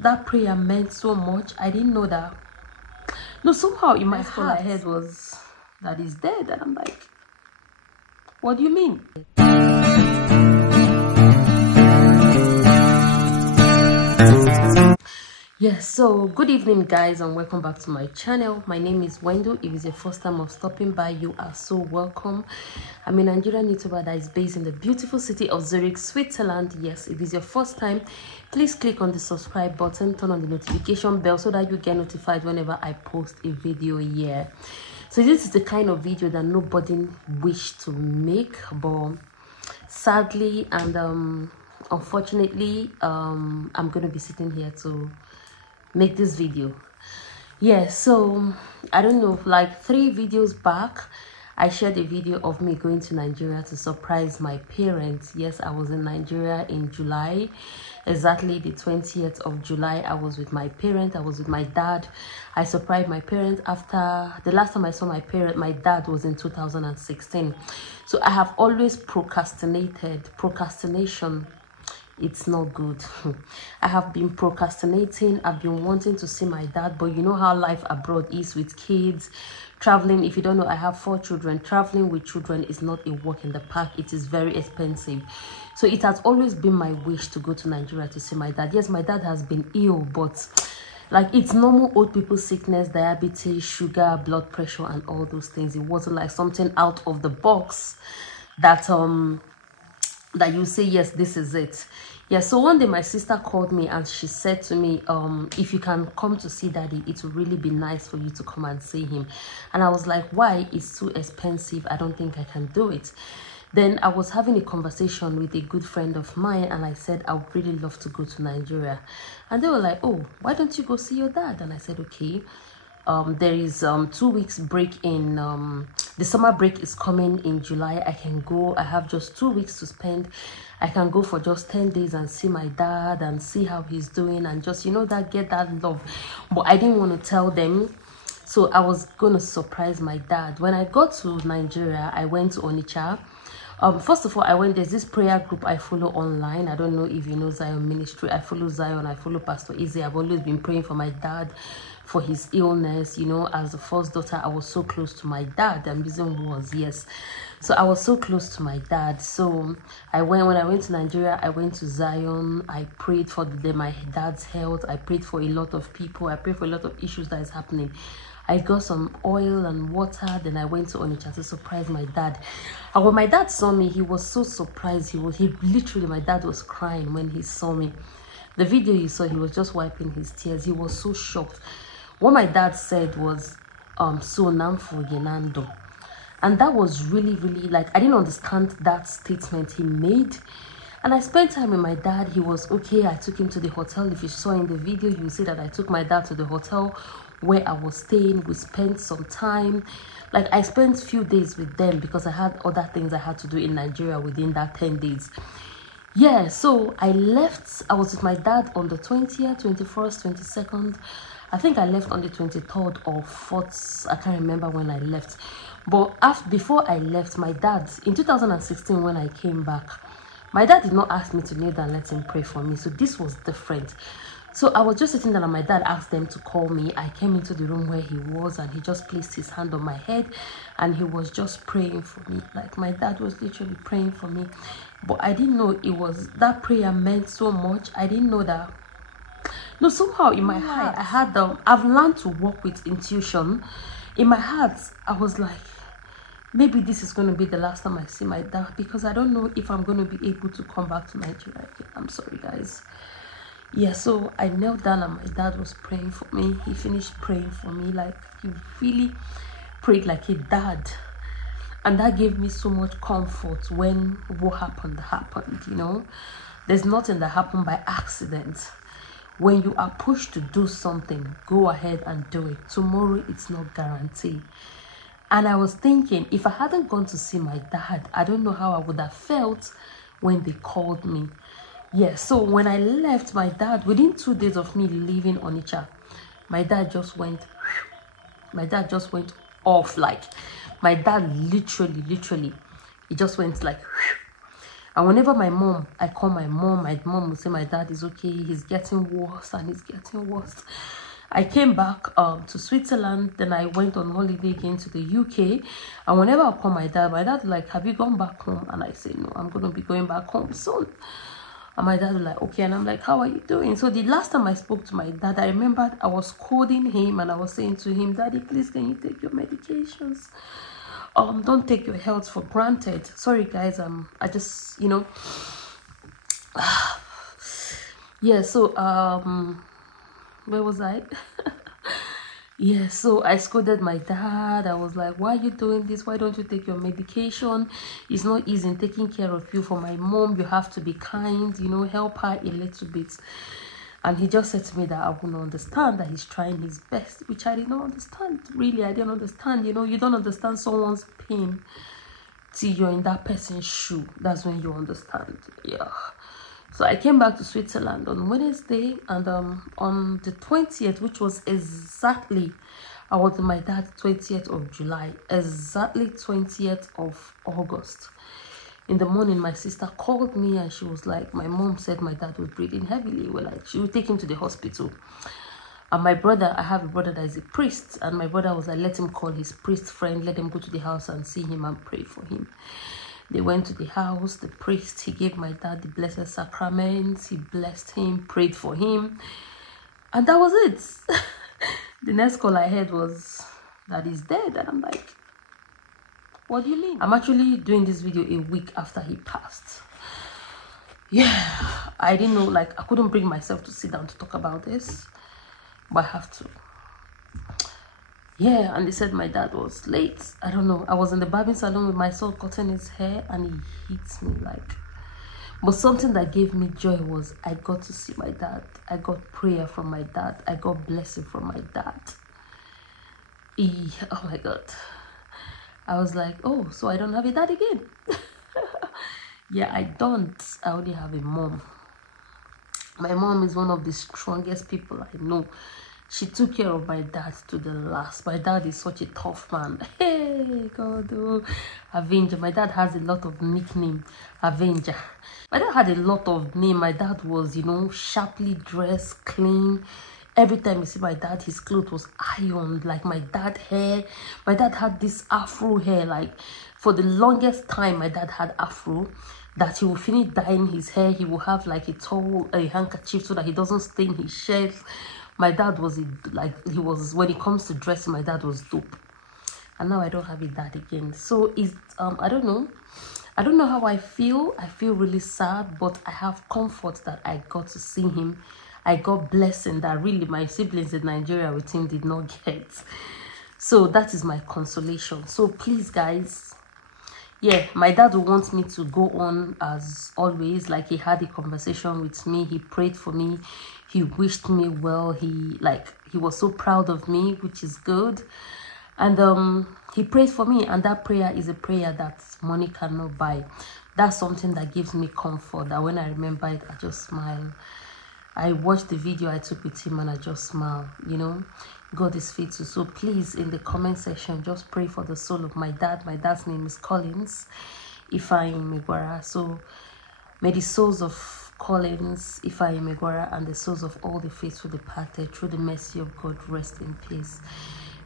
that prayer meant so much. I didn't know that. No, somehow in my heart, I heard was that he's dead, and I'm like, what do you mean? Yes, so good evening guys, and welcome back to my channel. My name is Wendo. If it's your first time of stopping by, you are so welcome. I'm a Nigerian YouTuber that is based in the beautiful city of Zurich, Switzerland. Yes, if it's your first time, please click on the subscribe button, turn on the notification bell so that you get notified whenever I post a video here. So this is the kind of video that nobody wished to make, but sadly and unfortunately I'm going to be sitting here to make this video. Yeah, so I don't know, like 3 videos back I shared a video of me going to Nigeria to surprise my parents. Yes, I was in Nigeria in July, exactly the 20th of July. I was with my parents. I was with my dad. I surprised my parents. After the last time I saw my dad was in 2016. So I have always procrastinated. Procrastination, it's not good. I have been procrastinating. I've been wanting to see my dad, but you know how life abroad is with kids, traveling. If you don't know, I have 4 children. Traveling with children is not a walk in the park. It is very expensive. So it has always been my wish to go to Nigeria to see my dad. Yes, my dad has been ill, but like it's normal old people sickness, diabetes, sugar, blood pressure, and all those things. It wasn't like something out of the box that that you say, yes, this is it. Yeah, so one day my sister called me and she said to me, if you can come to see daddy, it would really be nice for you to come and see him. And I was like, why? It's too expensive. I don't think I can do it. Then I was having a conversation with a good friend of mine and I said, I would really love to go to Nigeria. And they were like, oh, why don't you go see your dad? And I said, okay. There is 2 weeks break in the summer break is coming in July. I can go. I have just 2 weeks to spend. I can go for just 10 days and see my dad and see how he's doing and just, you know, that get that love. But I didn't want to tell them, so I was gonna surprise my dad. When I got to Nigeria, I went to Onitsha. First of all, I went, there's this prayer group I follow online. I don't know if you know Zion Ministry. I follow Zion. I follow Pastor Izzy. I've always been praying for my dad, for his illness. You know, as the first daughter, I was so close to my dad. The reason was, yes, so I was so close to my dad. So when I went to Nigeria, I went to Zion. I prayed for my dad's health. I prayed for a lot of people. I prayed for a lot of issues that is happening. I got some oil and water. Then I went to Onitsha to surprise my dad. And when my dad saw me, he was so surprised. He literally, my dad was crying when he saw me. The video you saw, he was just wiping his tears. He was so shocked. What my dad said was, so namfo yenando. And that was really, really, like, I didn't understand that statement he made. And I spent time with my dad. He was okay. I took him to the hotel. If you saw in the video, you will see that I took my dad to the hotel where I was staying. We spent some time. Like, I spent a few days with them because I had other things I had to do in Nigeria within that 10 days. Yeah, so I left. I was with my dad on the 20th, 21st, 22nd. I think I left on the 23rd or 4th. I can't remember when I left. But before I left, my dad, in 2016 when I came back, my dad did not ask me to kneel down and let him pray for me. So this was different. So I was just sitting there and my dad asked them to call me. I came into the room where he was and he just placed his hand on my head and he was just praying for me. Like, my dad was literally praying for me. But I didn't know it was, that prayer meant so much. I didn't know that. No, somehow in my heart, I had, I've learned to work with intuition. In my heart, I was like, maybe this is going to be the last time I see my dad because I don't know if I'm going to be able to come back to Nigeria again. I'm sorry, guys. Yeah, so I knelt down and my dad was praying for me. He finished praying for me. Like, he really prayed like a dad. And that gave me so much comfort when what happened, you know. There's nothing that happened by accident. When you are pushed to do something, go ahead and do it. Tomorrow, it's not guaranteed. And I was thinking, if I hadn't gone to see my dad, I don't know how I would have felt when they called me. Yeah, so when I left, my dad, within 2 days of me leaving Onitsha, my dad just went off. Like, my dad literally, he just went like, And whenever I call my mom will say my dad is okay, he's getting worse and he's getting worse. I came back to Switzerland, then I went on holiday again to the UK. And whenever I call my dad like, have you gone back home? And I say, no, I'm going to be going back home soon. And my dad was like, okay. And I'm like, how are you doing? So the last time I spoke to my dad, I remembered I was calling him and I was saying to him, Daddy, please, can you take your medications? Don't take your health for granted. Sorry, guys. I just, you know, yeah. So, where was I? Yeah, so I scolded my dad. I was like, why are you doing this? Why don't you take your medication? It's not easy in taking care of you. For my mom, you have to be kind, you know, help her a little bit. And he just said to me that I wouldn't understand, that he's trying his best, which I did not understand. Really, I didn't understand. You know, you don't understand someone's pain till you're in that person's shoe. That's when you understand. Yeah. So I came back to Switzerland on Wednesday, and on the 20th, which was exactly, I was with my dad 20th of July, exactly 20th of August. In the morning, my sister called me and she was like, my mom said my dad was breathing heavily. Well, like, she would take him to the hospital. And my brother, I have a brother that is a priest, and my brother was like, let him call his priest friend, let him go to the house and see him and pray for him. They went to the house. The priest, he gave my dad the blessed sacraments. He blessed him, prayed for him. And that was it. The next call I heard was that he's dead. And I'm like, what do you mean? I'm actually doing this video a week after he passed. Yeah, I didn't know, like, I couldn't bring myself to sit down to talk about this. But I have to. Yeah, and they said my dad was late. I don't know. I was in the barbing salon with my son cutting his hair, and he hit me like. But something that gave me joy was I got to see my dad. I got prayer from my dad. I got blessing from my dad. Oh my God. I was like, oh, so I don't have a dad again. Yeah, I don't. I only have a mom. My mom is one of the strongest people I know. She took care of my dad to the last. My dad is such a tough man. Hey, God, oh, Avenger. My dad has a lot of nickname. Avenger. My dad had a lot of name. My dad was, you know, sharply dressed, clean. Every time you see my dad, his clothes was ironed. Like my dad hair. My dad had this afro hair. Like for the longest time, my dad had afro. That he will finish dyeing his hair. He will have like a towel, a handkerchief, so that he doesn't stain his shirt. My dad was he was, when it comes to dressing, my dad was dope. And now I don't have a dad again. So it's I don't know how I feel. I feel really sad, but I have comfort that I got to see him. I got blessing that really my siblings in Nigeria with him did not get. So that is my consolation. So please, guys, yeah, my dad would want me to go on as always. Like, he had a conversation with me, he prayed for me, he wished me well, he was so proud of me, which is good. And he prayed for me, and that prayer is a prayer that money cannot buy. That's something that gives me comfort, that when I remember it, I just smile. I watched the video I took with him and I just smile, you know. God is faithful. So please, in the comment section, just pray for the soul of my dad. My dad's name is Collins Ifeanyi Megwara. So may the souls of Collins Ifeanyi Megwara and the souls of all the faithful departed through the mercy of God rest in peace.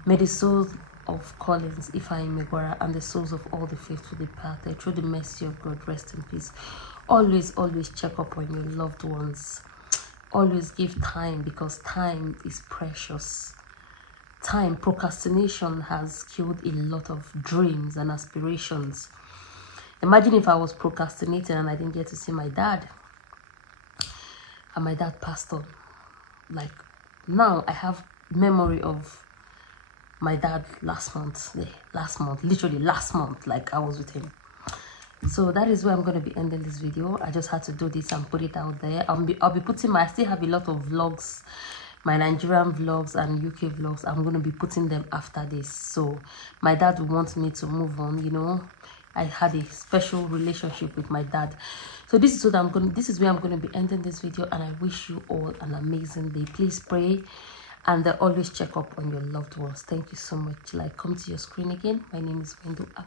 May the souls of Collins Ifeanyi Megwara and the souls of all the faithful departed through the mercy of God rest in peace. Always check up on your loved ones. Always give time, because time is precious. Time, procrastination has killed a lot of dreams and aspirations. Imagine if I was procrastinating and I didn't get to see my dad, and my dad passed on. Like, now I have memory of my dad last month, literally last month, like I was with him. So that is where I'm going to be ending this video. I just had to do this and put it out there. I'll be putting I still have a lot of vlogs, my Nigerian vlogs and UK vlogs. I'm going to be putting them after this. So my dad wants me to move on, you know. I had a special relationship with my dad. So this is where I'm going to be ending this video, and I wish you all an amazing day. Please pray and always check up on your loved ones. Thank you so much. Till I come to your screen again, my name is Wendo. Bye.